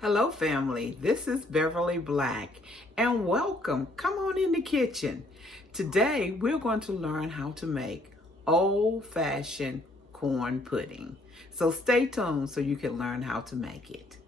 Hello, family. This is Beverly Black, and welcome. Come on in the kitchen. Today, we're going to learn how to make old-fashioned corn pudding. So stay tuned so you can learn how to make it.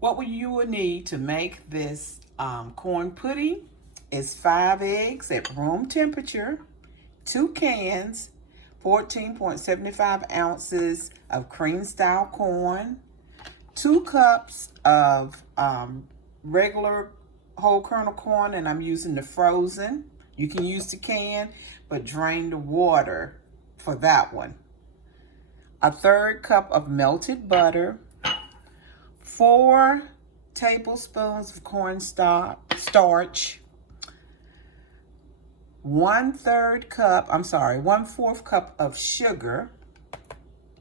What you will need to make this corn pudding is 5 eggs at room temperature, 2 cans, 14.75 ounces of cream style corn, 2 cups of regular whole kernel corn, and I'm using the frozen. You can use the can, but drain the water for that one. A 1/3 cup of melted butter, 4 tablespoons of cornstarch, 1/4 cup of sugar,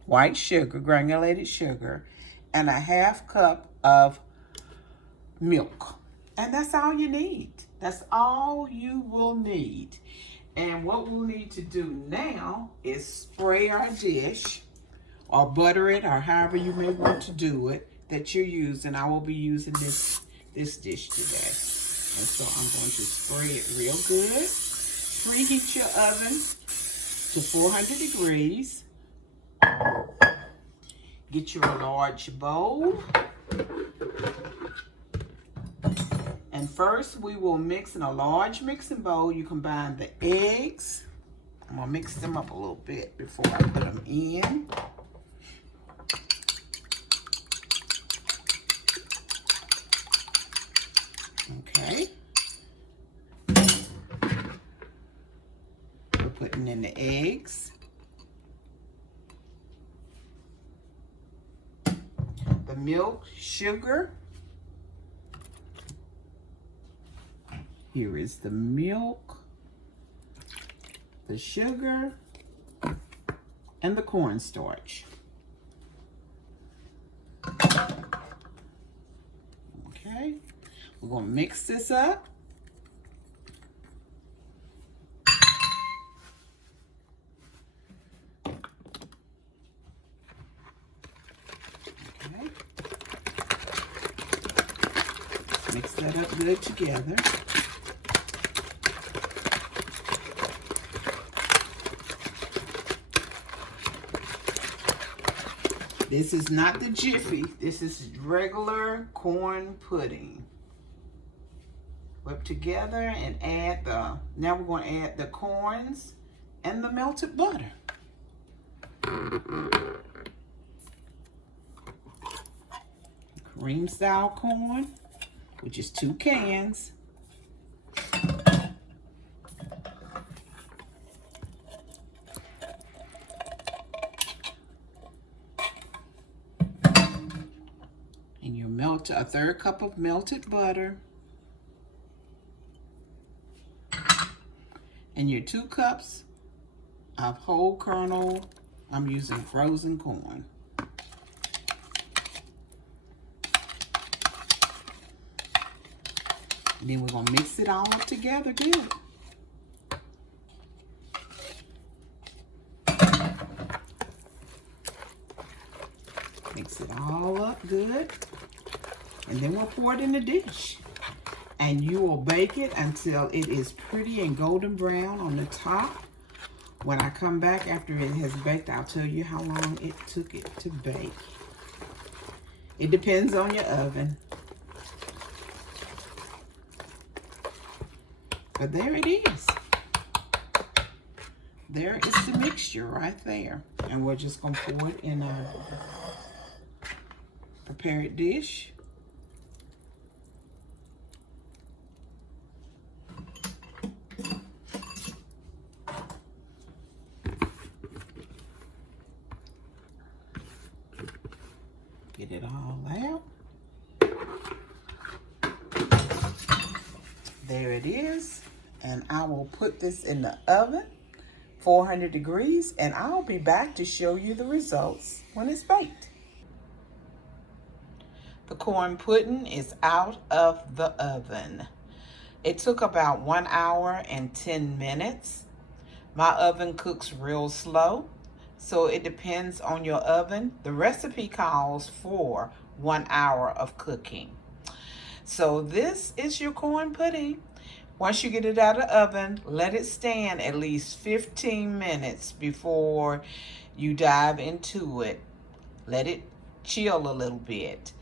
white sugar, granulated sugar, and a 1/2 cup of milk. And that's all you need. That's all you will need. And what we'll need to do now is spray our dish or butter it, or however you may want to do it that you're using. I will be using this dish today. And so I'm going to spray it real good. Preheat your oven to 400 degrees. Get your large bowl. And first we will mix in a large mixing bowl. You combine the eggs. I'm gonna mix them up a little bit before I put them in. Okay. We're putting in the eggs, the milk, sugar. Here is the milk, the sugar, and the cornstarch. Okay, we're gonna mix this up. Okay, mix that up good together. This is not the Jiffy. This is regular corn pudding. Whip together and add now we're going to add the corns and the melted butter. Cream style corn, which is 2 cans. And you melt a 1/3 cup of melted butter. And your 2 cups of whole kernel, I'm using frozen corn. And then we're gonna mix it all up together good. Mix it all up good. And then we'll pour it in the dish. And you will bake it until it is pretty and golden brown on the top. When I come back after it has baked, I'll tell you how long it took it to bake. It depends on your oven. But there it is. There is the mixture right there. And we're just gonna pour it in a prepared dish. get it all out. There it is. And I will put this in the oven, 400 degrees, and I'll be back to show you the results when it's baked. The corn pudding is out of the oven. It took about 1 hour and 10 minutes. My oven cooks real slow, so it depends on your oven. The recipe calls for 1 hour of cooking. So this is your corn pudding. Once you get it out of the oven, let it stand at least 15 minutes before you dive into it. Let it chill a little bit.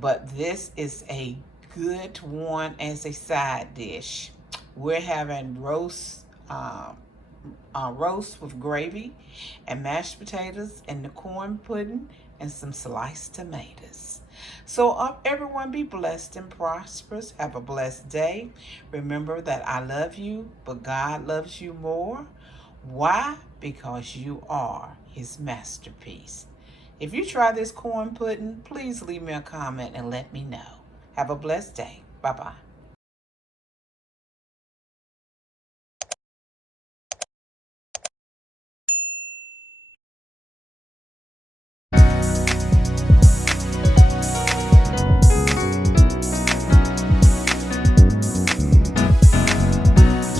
But this is a good one as a side dish. We're having roast with gravy and mashed potatoes and the corn pudding and some sliced tomatoes. So everyone be blessed and prosperous. Have a blessed day. Remember that I love you, but God loves you more. Why? Because you are his masterpiece. If you try this corn pudding, please leave me a comment and let me know. Have a blessed day. Bye-bye.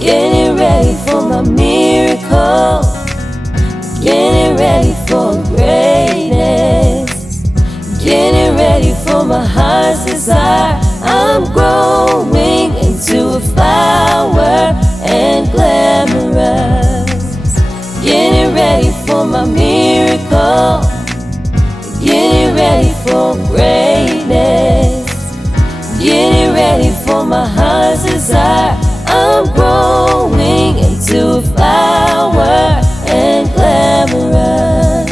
Getting ready for my miracle, getting ready for greatness, getting ready for my heart's desire. I'm growing into a flower and glamorous. Getting ready for my miracle, getting ready for greatness, getting ready for my heart's desire. I'm growing into a flower and glamorous.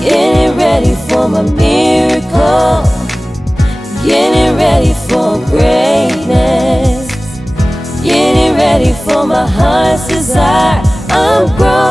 Getting ready for my miracle, getting ready for greatness, getting ready for my heart's desire. I'm growing